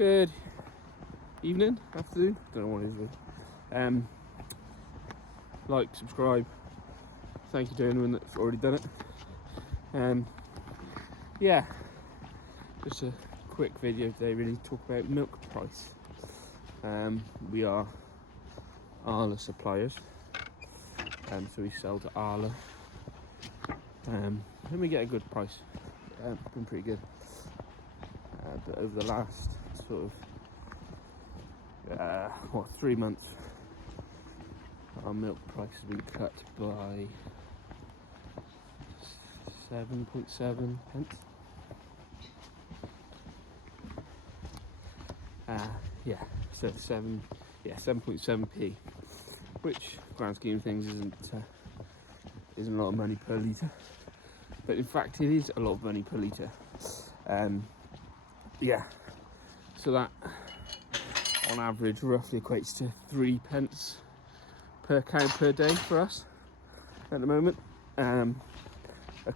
Good evening, afternoon, don't know what it is. Like, subscribe. Thank you to anyone that's already done it. Yeah, just a quick video today, really talk about milk price. We are Arla suppliers, so we sell to Arla, and we get a good price. Been pretty good, but over the last sort of 3 months, our milk price has been cut by 7.7 pence. So 7.7p, which grand scheme of things isn't a lot of money per litre, but in fact it is a lot of money per litre. So that on average roughly equates to 3 pence per cow per day for us at the moment. A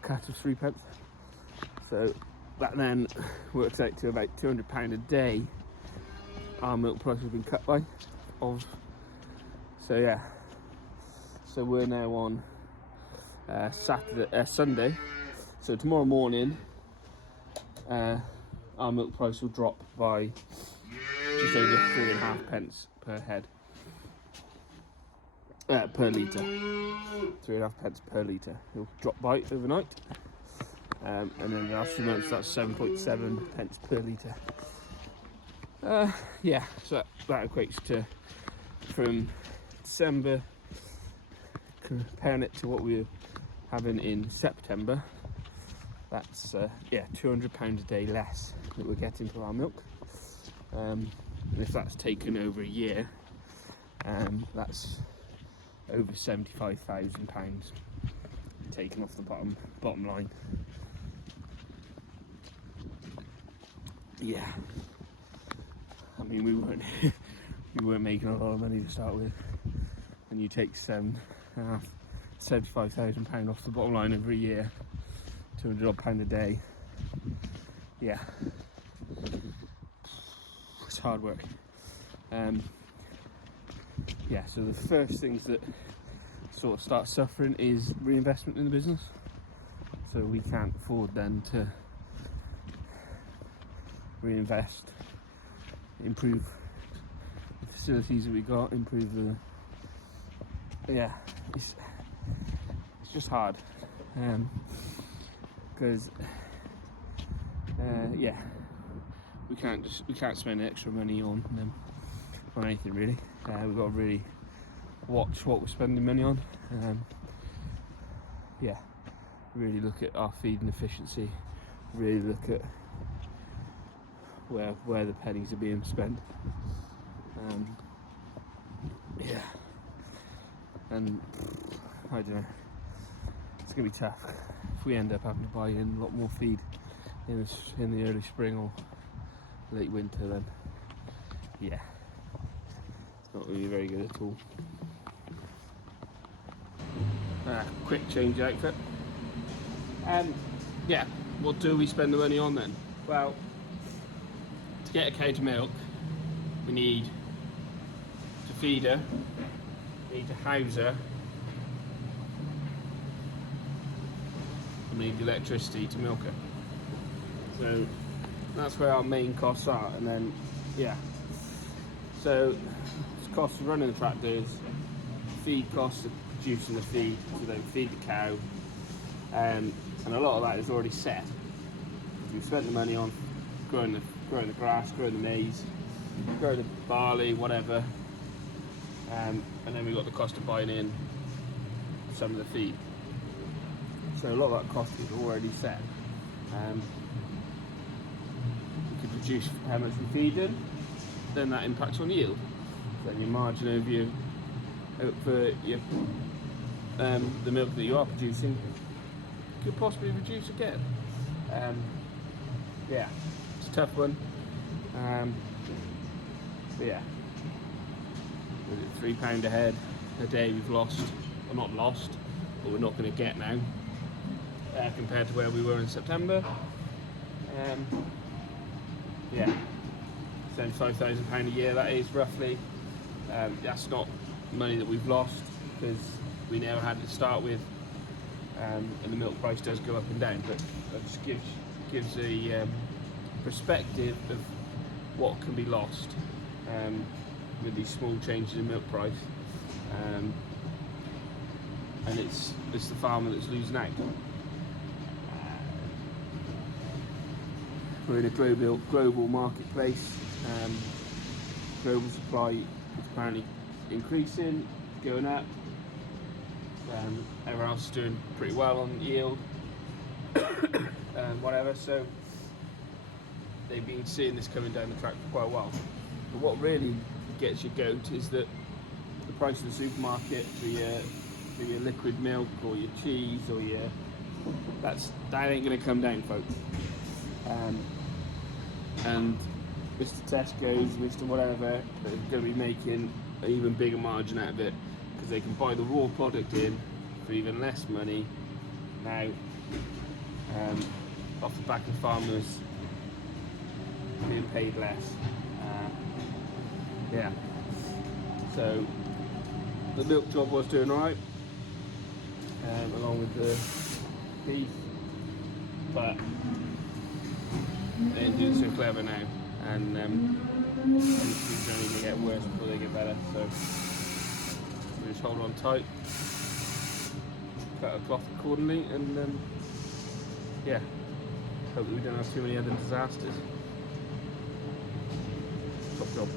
cut of 3 pence, so that then works out to about £200 a day our milk price has been cut by. So we're now on Sunday, so tomorrow morning our milk price will drop by just over 3.5 pence per head, per litre. 3.5 pence per litre. It'll drop by overnight, and then the last few months that's 7.7 pence per litre. So that equates to, from December, comparing it to what we were having in September, that's £200 a day less that we're getting for our milk. And if that's taken over a year, that's over £75,000 taken off the bottom line. Yeah, I mean, we weren't making a lot of money to start with, and you take £75,000 off the bottom line every year, £200 a day. Yeah, it's hard work. So the first things that sort of start suffering is reinvestment in the business. So we can't afford then to reinvest, improve the facilities that we got, improve the it's just hard, because we can't spend extra money on anything really. We've got to really watch what we're spending money on. Really look at our feeding efficiency, really look at where the pennies are being spent. And I don't know, it's gonna be tough if we end up having to buy in a lot more feed in the early spring or late winter. Then it's not really very good at all. Quick change outfit. What do we spend the money on then? Well, to get a cow to milk, we need to feed her, we need to house her, we need electricity to milk her. So that's where our main costs are. And then so it's costs of running the tractors, feed costs of producing the feed, so then feed the cow, and a lot of that is already set. We've spent the money on growing the grass, growing the maize, growing the barley, whatever, and then we've got the cost of buying in some of the feed. So a lot of that cost is already set. We could reduce how much we feed in, then that impacts on yield. So then your margin over the milk that you are producing could possibly reduce again. It's a tough one. With it £3 a head a day we've lost, or not lost, but we're not going to get now, compared to where we were in September. £75,000 a year, that is roughly. That's not money that we've lost, because we never had to start with, and the milk price does go up and down, but that just gives a perspective of what can be lost with these small changes in milk price, and it's the farmer that's losing out. We're in a global marketplace. Global supply is apparently increasing, going up. Everyone else is doing pretty well on yield, whatever. So they've been seeing this coming down the track for quite a while. But what really gets your goat is that the price of the supermarket for your liquid milk or your cheese or that ain't going to come down, folks. And Mr. Tesco's, Mr. whatever, they're going to be making an even bigger margin out of it, because they can buy the raw product in for even less money now, off the back of farmers being paid less. Yeah. So the milk job was doing alright, along with the beef, but they ain't doing so clever now, and things are only going to get worse before they get better. So we just hold on tight, cut our cloth accordingly, and yeah, hope that we don't have too many other disasters. Top job.